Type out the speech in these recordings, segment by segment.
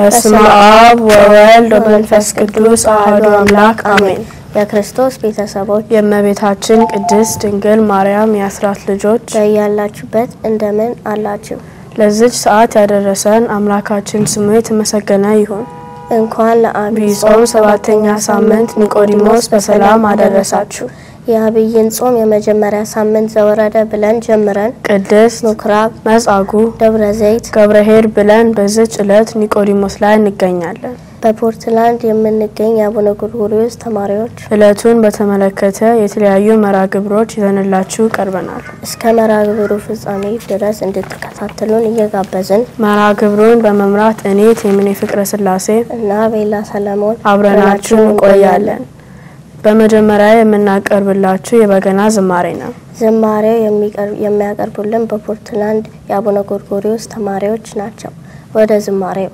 በስመ አብ ወወልድ ወመንፈስ ቅዱስ አሐዱ አምላክ አሜን። የክርስቶስ ቤተሰቦች የእመቤታችን ቅድስት ድንግል ማርያም የአስራት ልጆች በያላችሁበት እንደምን አላችሁ? ለዚህ ሰዓት ያደረሰን አምላካችን ስሙ የተመሰገነ ይሁን። እንኳን ለዐቢይ ጾም 7ኛ ሳምንት ኒቆዲሞስ በሰላም አደረሳችሁ። የዐቢይን ጾም የመጀመሪያ ሳምንት ዘወረደ ብለን ጀምረን ቅድስት ምኩራብ መጻጉዕ ደብረ ዘይት ገብረኄር ብለን በዚህ ዕለት ኒቆዲሞስ ላይ እንገኛለን። በፖርትላንድ የምንገኝ የአቡነ ጎርጎርዮስ ተማሪዎች ዕለቱን በተመለከተ የተለያዩ መራግብሮች ይዘንላችሁ ቀርበናል። እስከ መራግብሩ ፍጻሜ ድረስ እንድትከታተሉን እየጋበዝን መራግብሩን በመምራት እኔ ቴምኔ ፍቅረ ስላሴ እና ቤላ ሰለሞን አብረናችሁ እንቆያለን። በመጀመሪያ የምናቀርብላችሁ የበገና ዝማሬ ነው። ዝማሬው የሚያቀርቡልን በፖርትላንድ የአቡነ ጎርጎርዮስ ተማሪዎች ናቸው። ወደ ዝማሬው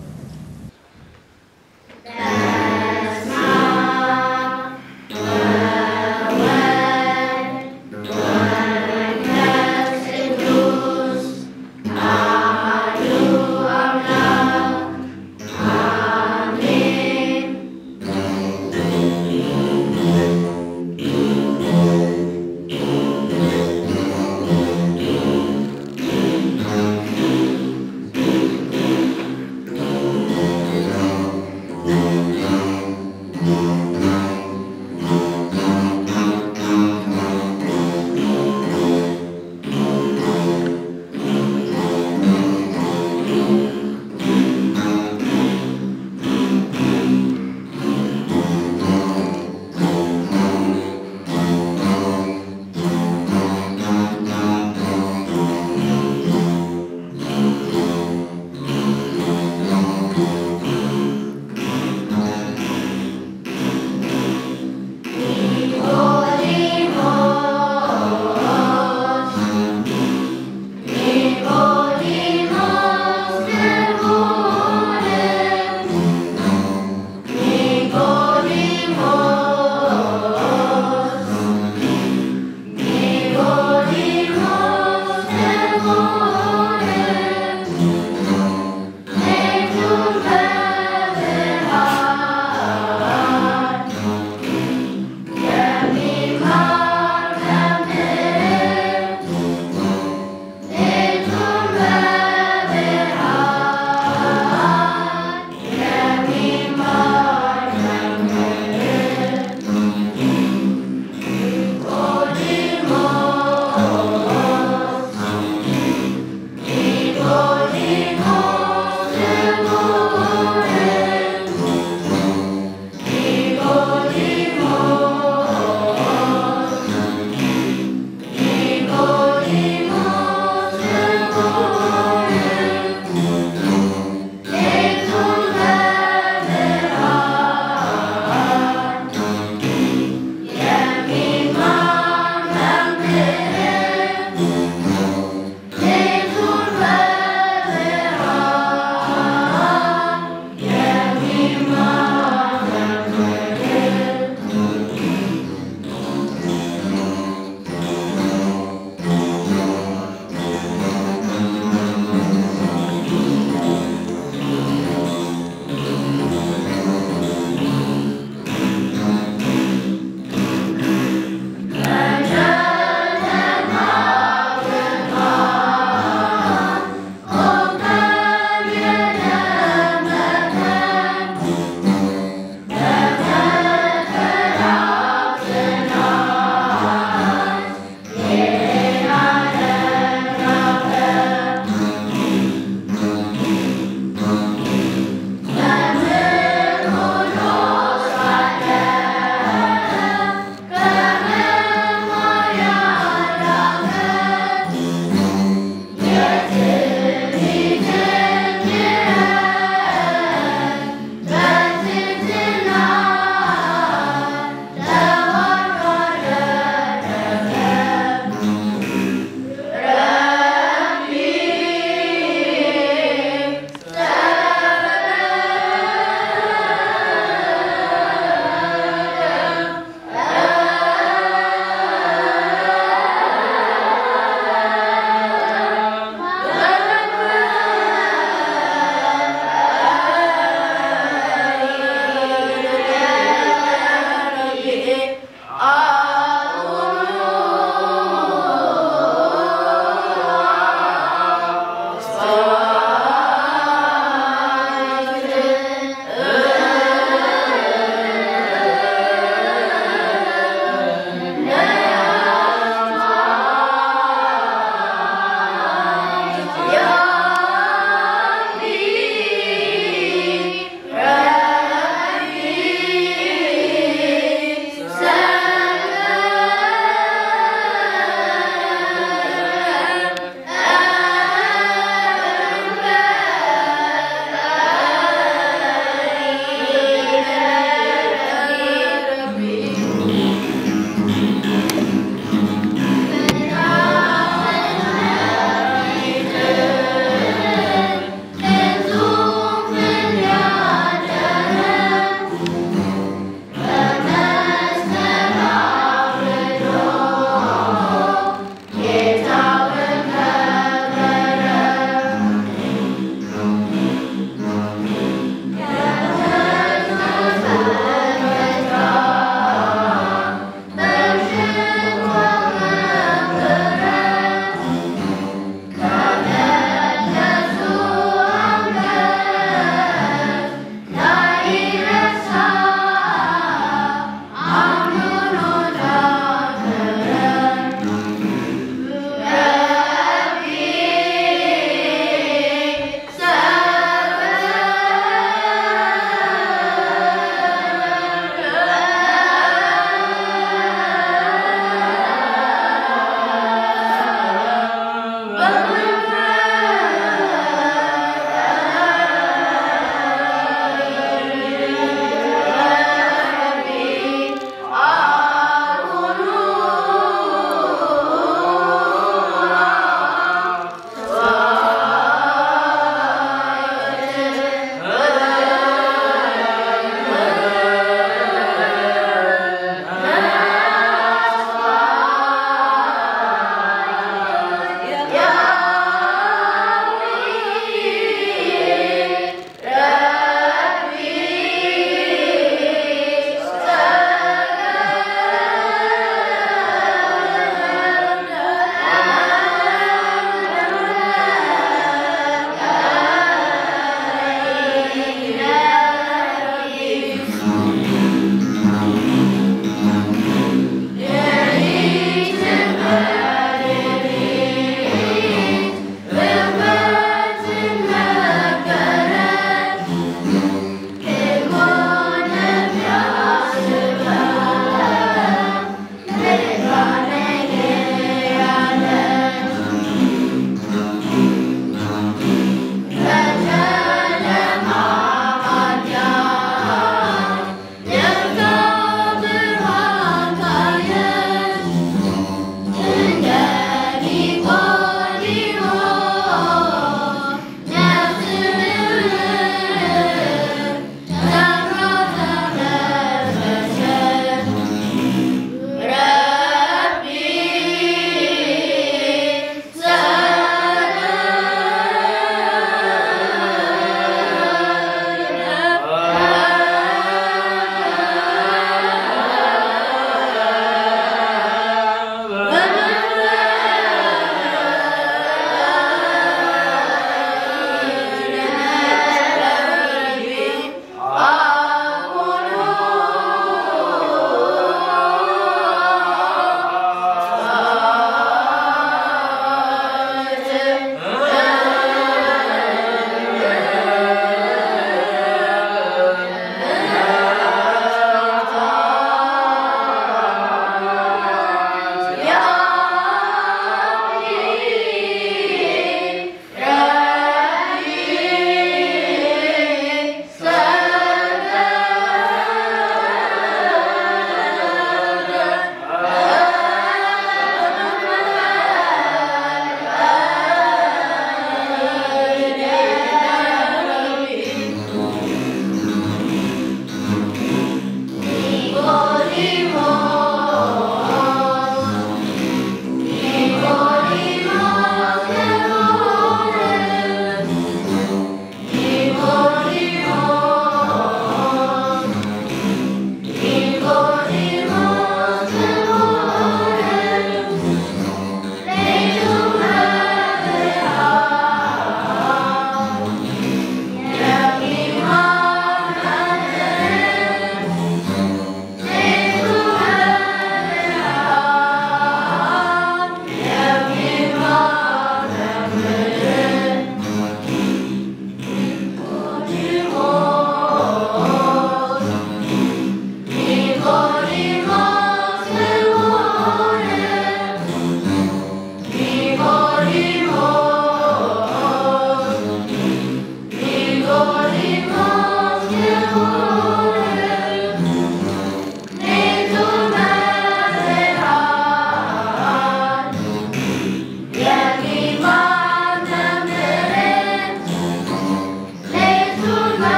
Rabbi,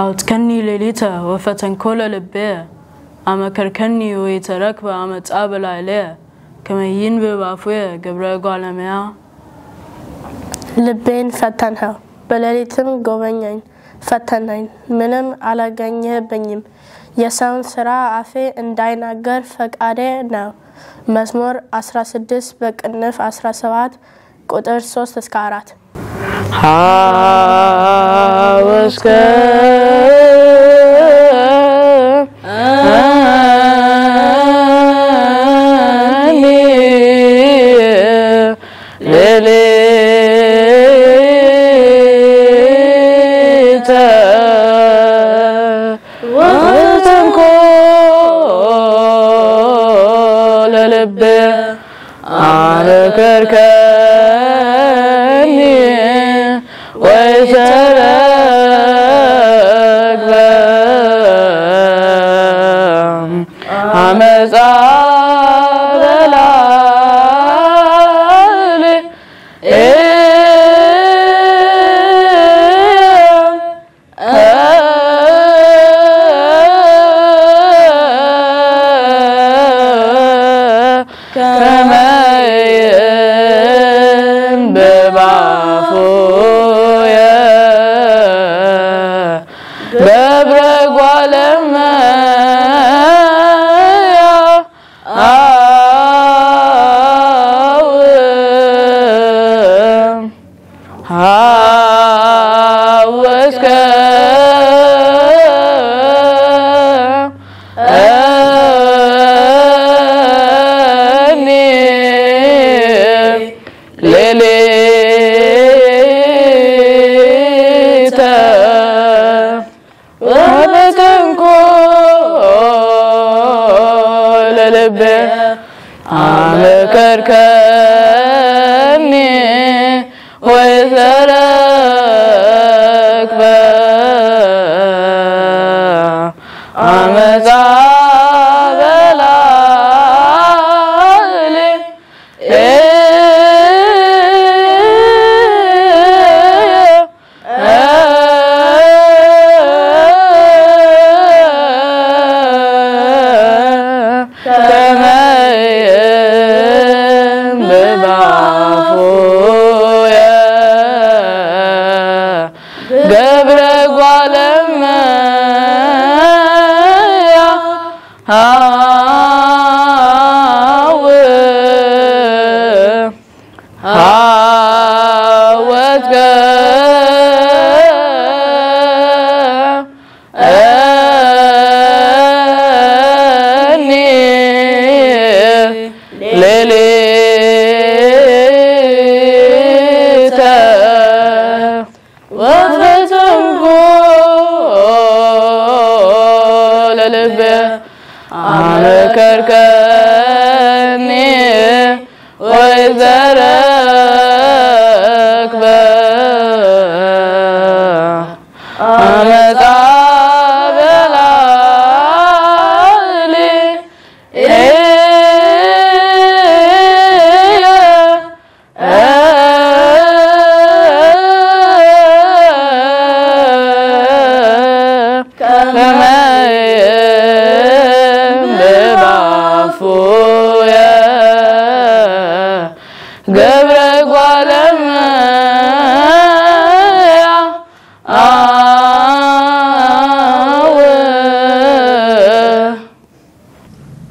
አውጥከኒ ሌሊተ ወፈተንኮለ ልቤ አመከርከኒ ወይተረክበ አመጻ በላይለ ከመይን በባፉየ ገብረ ጓለሚያ ልቤን ፈተንኸው በሌሊትም ጎበኘኝ ፈተነኝ ምንም አላገኘህብኝም የሰውን ሥራ አፌ እንዳይናገር ፈቃዴ ነው መዝሙር 16 በቅንፍ 17 ቁጥር 3 እስከ 4 ሃወስከ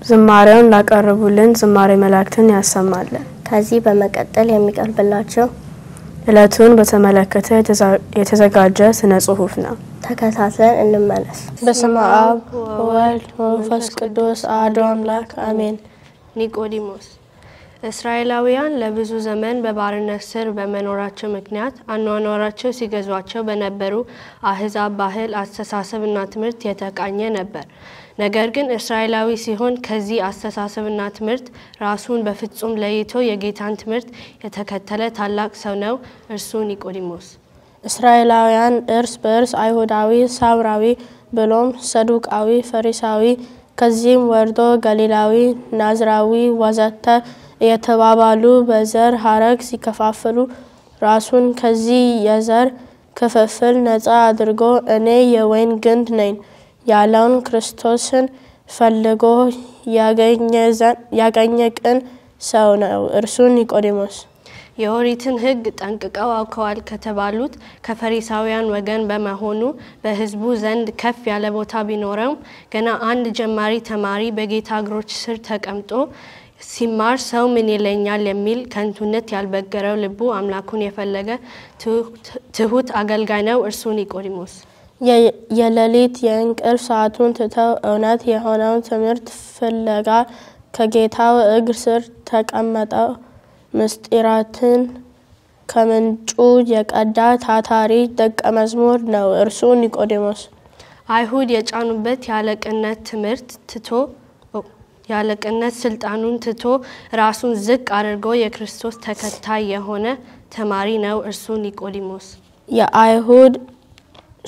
ዝማሬውን ላቀርቡልን ዝማሬ መላእክትን ያሰማልን ከዚህ በመቀጠል የሚቀርብላችሁ እለቱን በተመለከተ የተዘጋጀ ስነ ጽሑፍ ነው ተከታትለን እንመለስ በስመ አብ ወወልድ ወመንፈስ ቅዱስ አሐዱ አምላክ አሜን ኒቆዲሞስ እስራኤላውያን ለብዙ ዘመን በባርነት ስር በመኖራቸው ምክንያት አኗኗራቸው ሲገዟቸው በነበሩ አህዛብ ባህል አስተሳሰብና ትምህርት የተቃኘ ነበር ነገር ግን እስራኤላዊ ሲሆን ከዚህ አስተሳሰብና ትምህርት ራሱን በፍጹም ለይቶ የጌታን ትምህርት የተከተለ ታላቅ ሰው ነው እርሱ ኒቆዲሞስ እስራኤላውያን እርስ በርስ አይሁዳዊ ሳምራዊ ብሎም ሰዱቃዊ ፈሪሳዊ ከዚህም ወርዶ ገሊላዊ ናዝራዊ ወዘተ የተባባሉ በዘር ሐረግ ሲከፋፈሉ ራሱን ከዚህ የዘር ክፍፍል ነፃ አድርጎ እኔ የወይን ግንድ ነኝ ያለውን ክርስቶስን ፈልጎ ያገኘ ቅን ሰው ነው እርሱ ኒቆዲሞስ። የኦሪትን ሕግ ጠንቅቀው አውቀዋል ከተባሉት ከፈሪሳውያን ወገን በመሆኑ በሕዝቡ ዘንድ ከፍ ያለ ቦታ ቢኖረው ገና አንድ ጀማሪ ተማሪ በጌታ እግሮች ስር ተቀምጦ ሲማር ሰው ምን ይለኛል የሚል ከንቱነት ያልበገረው ልቡ አምላኩን የፈለገ ትሁት አገልጋይ ነው እርሱ ኒቆዲሞስ። የሌሊት የእንቅልፍ ሰዓቱን ትተው እውነት የሆነውን ትምህርት ፍለጋ ከጌታው እግር ስር ተቀመጠው ምስጢራትን ከምንጩ የቀዳ ታታሪ ደቀ መዝሙር ነው እርሱ ኒቆዲሞስ። አይሁድ የጫኑበት ያለቅነት ትምህርት ትቶ ያለቅነት ስልጣኑን ትቶ ራሱን ዝቅ አድርጎ የክርስቶስ ተከታይ የሆነ ተማሪ ነው እርሱ ኒቆዲሞስ። የአይሁድ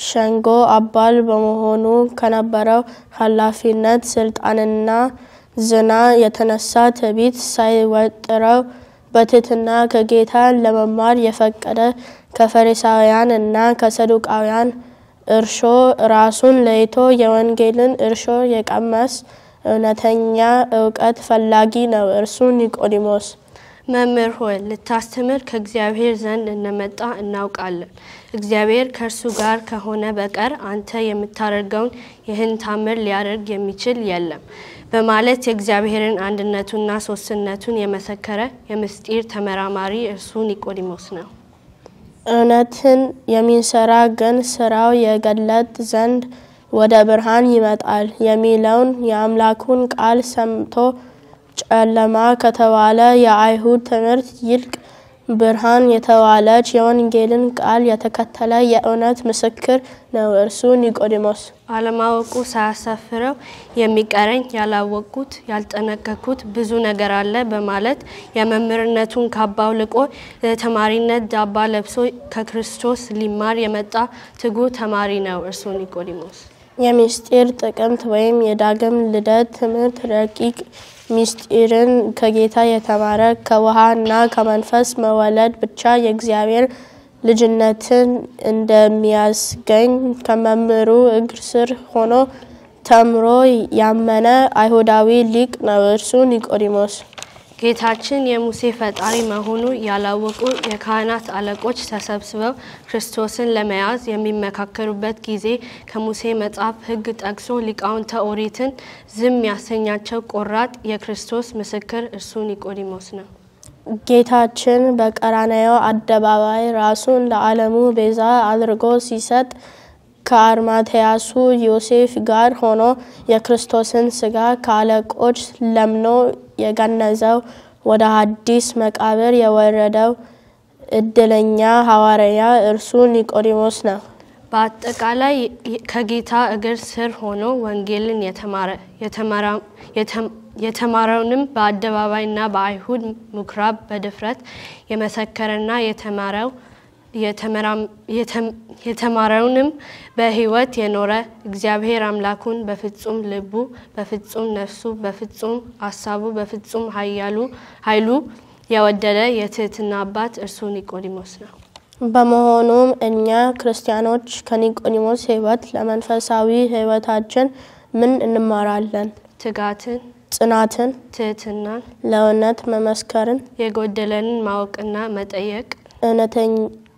ሸንጎ አባል በመሆኑ ከነበረው ኃላፊነት ስልጣንና ዝና የተነሳ ትዕቢት ሳይወጥረው በትህትና ከጌታ ለመማር የፈቀደ ከፈሪሳውያን እና ከሰዱቃውያን እርሾ ራሱን ለይቶ የወንጌልን እርሾ የቀመስ እውነተኛ ዕውቀት ፈላጊ ነው እርሱ ኒቆዲሞስ። መምህር ሆይ ልታስተምር ከእግዚአብሔር ዘንድ እንደመጣ እናውቃለን። እግዚአብሔር ከእርሱ ጋር ከሆነ በቀር አንተ የምታደርገውን ይህን ታምር ሊያደርግ የሚችል የለም በማለት የእግዚአብሔርን አንድነቱና ሶስትነቱን የመሰከረ የምስጢር ተመራማሪ እርሱ ኒቆዲሞስ ነው። እውነትን የሚሰራ ግን ስራው የገለጥ ዘንድ ወደ ብርሃን ይመጣል የሚለውን የአምላኩን ቃል ሰምቶ ጨለማ ከተባለ የአይሁድ ትምህርት ይልቅ ብርሃን የተባለች የወንጌልን ቃል የተከተለ የእውነት ምስክር ነው እርሱ ኒቆዲሞስ። አለማወቁ ሳያሳፍረው የሚቀረኝ ያላወቁት ያልጠነቀቁት ብዙ ነገር አለ በማለት የመምህርነቱን ካባ አውልቆ ለተማሪነት ዳባ ለብሶ ከክርስቶስ ሊማር የመጣ ትጉ ተማሪ ነው እርሱ ኒቆዲሞስ። የምስጢር ጥቅምት ወይም የዳግም ልደት ትምህርት ረቂቅ ምስጢርን ከጌታ የተማረ ከውሃና ከመንፈስ መወለድ ብቻ የእግዚአብሔር ልጅነትን እንደሚያስገኝ ከመምህሩ እግር ስር ሆኖ ተምሮ ያመነ አይሁዳዊ ሊቅ ነው እርሱ ኒቆዲሞስ። ጌታችን የሙሴ ፈጣሪ መሆኑ ያላወቁ የካህናት አለቆች ተሰብስበው ክርስቶስን ለመያዝ የሚመካከሩበት ጊዜ ከሙሴ መጽሐፍ ሕግ ጠቅሶ ሊቃውንተ ኦሪትን ዝም ያሰኛቸው ቆራጥ የክርስቶስ ምስክር እርሱ ኒቆዲሞስ ነው። ጌታችን በቀራንዮ አደባባይ ራሱን ለዓለሙ ቤዛ አድርጎ ሲሰጥ ከአርማትያሱ ዮሴፍ ጋር ሆኖ የክርስቶስን ስጋ ከአለቆች ለምኖ የገነዘው ወደ አዲስ መቃብር የወረደው እድለኛ ሐዋርያ እርሱ ኒቆዲሞስ ነው። በአጠቃላይ ከጌታ እግር ስር ሆኖ ወንጌልን የተማረውንም በአደባባይና በአይሁድ ምኩራብ በድፍረት የመሰከረና የተማረውንም በሕይወት የኖረ እግዚአብሔር አምላኩን በፍጹም ልቡ በፍጹም ነፍሱ በፍጹም ሐሳቡ በፍጹም ኃይሉ የወደደ የትህትና አባት እርሱ ኒቆዲሞስ ነው። በመሆኑም እኛ ክርስቲያኖች ከኒቆዲሞስ ሕይወት ለመንፈሳዊ ሕይወታችን ምን እንማራለን? ትጋትን፣ ጽናትን፣ ትህትናን፣ ለእውነት መመስከርን፣ የጎደለንን ማወቅና መጠየቅ፣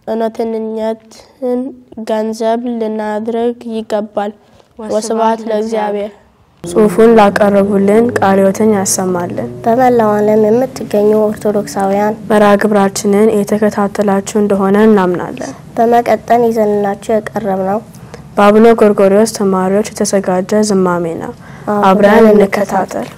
እውነተኝነትን ገንዘብ ልናድርግ ይገባል። ወስብሐት ለእግዚአብሔር። ጽሑፉን ላቀረቡልን ቃለ ሕይወትን ያሰማልን። በመላው ዓለም የምትገኙ ኦርቶዶክሳውያን መርሐ ግብራችንን የተከታተላችሁ እንደሆነ እናምናለን። በመቀጠል ይዘንላችሁ የቀረብነው በአቡነ ጎርጎርዮስ ተማሪዎች የተዘጋጀ ዝማሜ ነው። አብረን እንከታተል።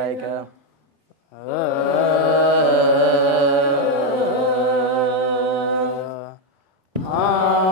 ሰማይከ Ah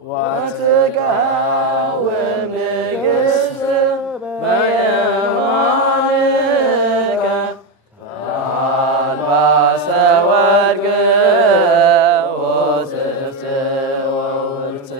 وتقاوم قسط بيمانك فالباس ورق وزفت وورت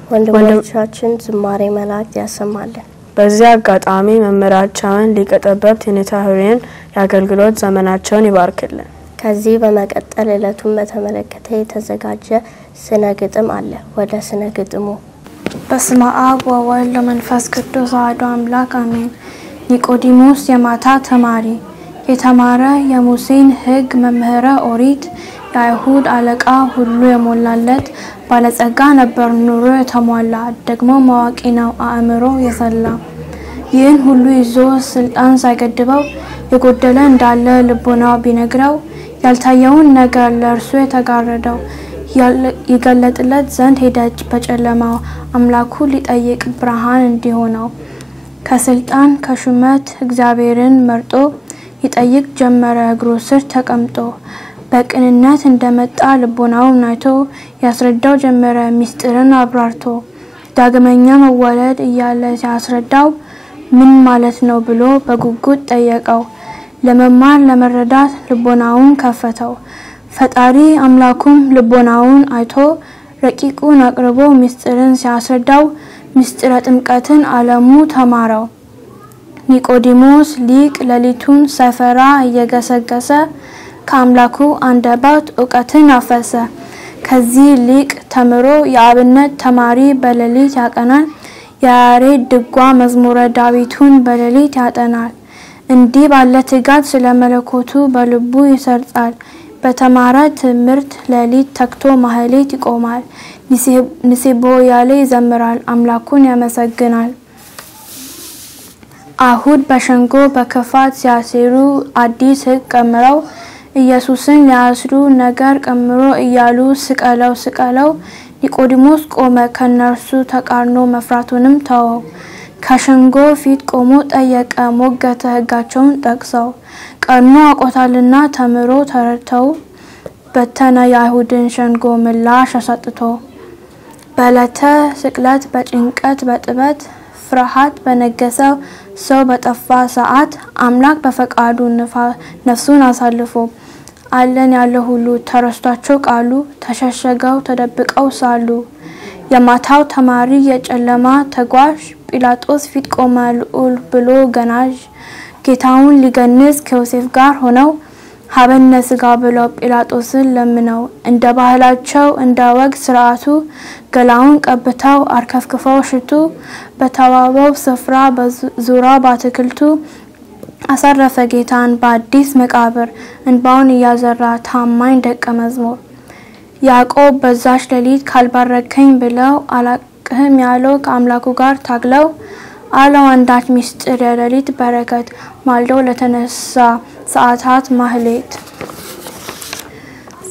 ወንድሞቻችን ዝማሬ መላእክት ያሰማልን። በዚያ አጋጣሚ መምህራቸውን ሊቀ ጠበብት የኔታ ህሩይን የአገልግሎት ዘመናቸውን ይባርክልን። ከዚህ በመቀጠል ዕለቱን በተመለከተ የተዘጋጀ ስነ ግጥም አለ። ወደ ስነ ግጥሙ። በስመ አብ ወወልድ ወመንፈስ ቅዱስ አሐዱ አምላክ አሜን። ኒቆዲሞስ የማታ ተማሪ የተማረ የሙሴን ሕግ መምህረ ኦሪት የአይሁድ አለቃ ሁሉ የሞላለት ባለጸጋ ነበር ኑሮ የተሟላ ደግሞ ማዋቂ ነው አእምሮ የሰላ። ይህን ሁሉ ይዞ ስልጣን ሳይገድበው የጎደለ እንዳለ ልቦናው ቢነግረው ያልታየውን ነገር ለእርሱ የተጋረደው ይገለጥለት ዘንድ ሄደች በጨለማው አምላኩ ሊጠይቅ ብርሃን እንዲሆነው። ከስልጣን ከሹመት እግዚአብሔርን መርጦ ይጠይቅ ጀመረ እግሩ ስር ተቀምጦ። በቅንነት እንደመጣ ልቦናውን አይቶ ያስረዳው ጀመረ ሚስጥርን አብራርቶ። ዳግመኛ መወለድ እያለ ሲያስረዳው ምን ማለት ነው ብሎ በጉጉት ጠየቀው። ለመማር ለመረዳት ልቦናውን ከፈተው። ፈጣሪ አምላኩም ልቦናውን አይቶ ረቂቁን አቅርቦ ሚስጥርን ሲያስረዳው ሚስጥረ ጥምቀትን ዓለሙ ተማረው። ኒቆዲሞስ ሊቅ ሌሊቱን ሳይፈራ እየገሰገሰ ከአምላኩ አንደበት ዕውቀትን አፈሰ። ከዚህ ሊቅ ተምሮ የአብነት ተማሪ በሌሊት ያቀናል። የያሬድ ድጓ መዝሙረ ዳዊቱን በሌሊት ያጠናል። እንዲህ ባለ ትጋት ስለ መለኮቱ በልቡ ይሰርጻል። በተማረ ትምህርት ሌሊት ተክቶ ማህሌት ይቆማል። ንሴቦ ያለ ይዘምራል አምላኩን ያመሰግናል። አይሁድ በሸንጎ በክፋት ሲያሴሩ አዲስ ሕግ ቀምረው ኢየሱስን ሊያስሩ ነገር ቀምሮ እያሉ ስቀለው ስቀለው ኒቆዲሞስ ቆመ ከነርሱ ተቃርኖ መፍራቱንም ተወው። ከሸንጎ ፊት ቆሞ ጠየቀ ሞገተ ሕጋቸውን ጠቅሰው። ቀኑ አቆታልና ተምሮ ተረድተው በተነ የአይሁድን ሸንጎ ምላሽ አሰጥቶ። በዕለተ ስቅለት በጭንቀት በጥበት ፍርሃት በነገሰው ሰው በጠፋ ሰዓት አምላክ በፈቃዱ ነፍሱን አሳልፎ አለን ያለ ሁሉ ተረስቷቸው ቃሉ ተሸሸገው ተደብቀው ሳሉ። የማታው ተማሪ የጨለማ ተጓዥ ጲላጦስ ፊት ቆመ ልዑል ብሎ ገናዥ። ጌታውን ሊገንዝ ከዮሴፍ ጋር ሆነው ሀበነ ስጋ ብለው ጲላጦስን ለምነው። እንደ ባህላቸው እንደ ወግ ስርዓቱ ገላውን ቀብተው አርከፍክፈው ሽቱ በተዋበው ስፍራ በዙሪያው በአትክልቱ አሳረፈ ጌታን በአዲስ መቃብር እንባውን እያዘራ ታማኝ ደቀ መዝሙር። ያዕቆብ በዛች ሌሊት ካልባረከኝ ብለው አላቅህም ያለው ከአምላኩ ጋር ታግለው አለው አንዳች ምስጢር የሌሊት በረከት ማልዶ ለተነሳ ሰዓታት ማህሌት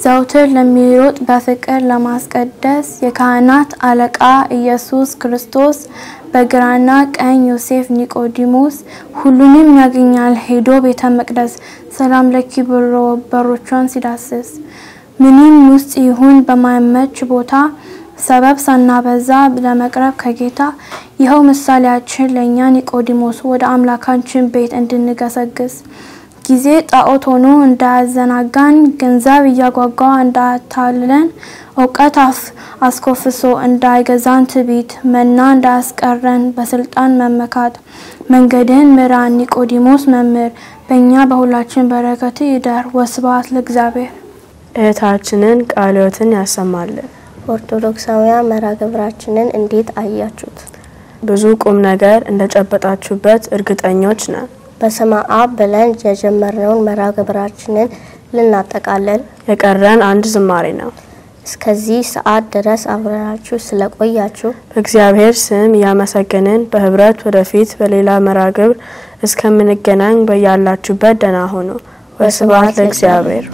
ዘውትር ለሚሮጥ በፍቅር ለማስቀደስ የካህናት አለቃ ኢየሱስ ክርስቶስ በግራና ቀኝ ዮሴፍ ኒቆዲሞስ ሁሉንም ያገኛል ሄዶ ቤተ መቅደስ ሰላም ለኪ ብሎ በሮቿን ሲዳስስ ምንም ውስጥ ይሁን በማይመች ቦታ ሰበብ ሳናበዛ ለመቅረብ ከጌታ ይኸው ምሳሌያችን ለኛ ኒቆዲሞስ ወደ አምላካችን ቤት እንድንገሰግስ ጊዜ ጣዖት ሆኖ እንዳያዘናጋን ገንዘብ እያጓጓ እንዳታልለን ዕውቀት አስኮፍሶ እንዳይገዛን ትዕቢት መና እንዳያስቀረን በስልጣን መመካት መንገድን ምራን ኒቆዲሞስ መምህር በእኛ በሁላችን በረከት ይደር ወስብሐት ለእግዚአብሔር። እህታችንን ቃለ ሕይወትን ያሰማልን። ኦርቶዶክሳውያን መርሐ ግብራችንን እንዴት አያችሁት? ብዙ ቁም ነገር እንደጨበጣችሁበት እርግጠኞች ነን። በስመ አብ ብለን የጀመርነውን መርሐ ግብራችንን ልናጠቃልል የቀረን አንድ ዝማሬ ነው። እስከዚህ ሰዓት ድረስ አብራችሁ ስለቆያችሁ በእግዚአብሔር ስም ያመሰግንን። በህብረት ወደፊት በሌላ መርሐ ግብር እስከምንገናኝ በያላችሁበት ደህና ሁኑ። ወስብሐት ለእግዚአብሔር።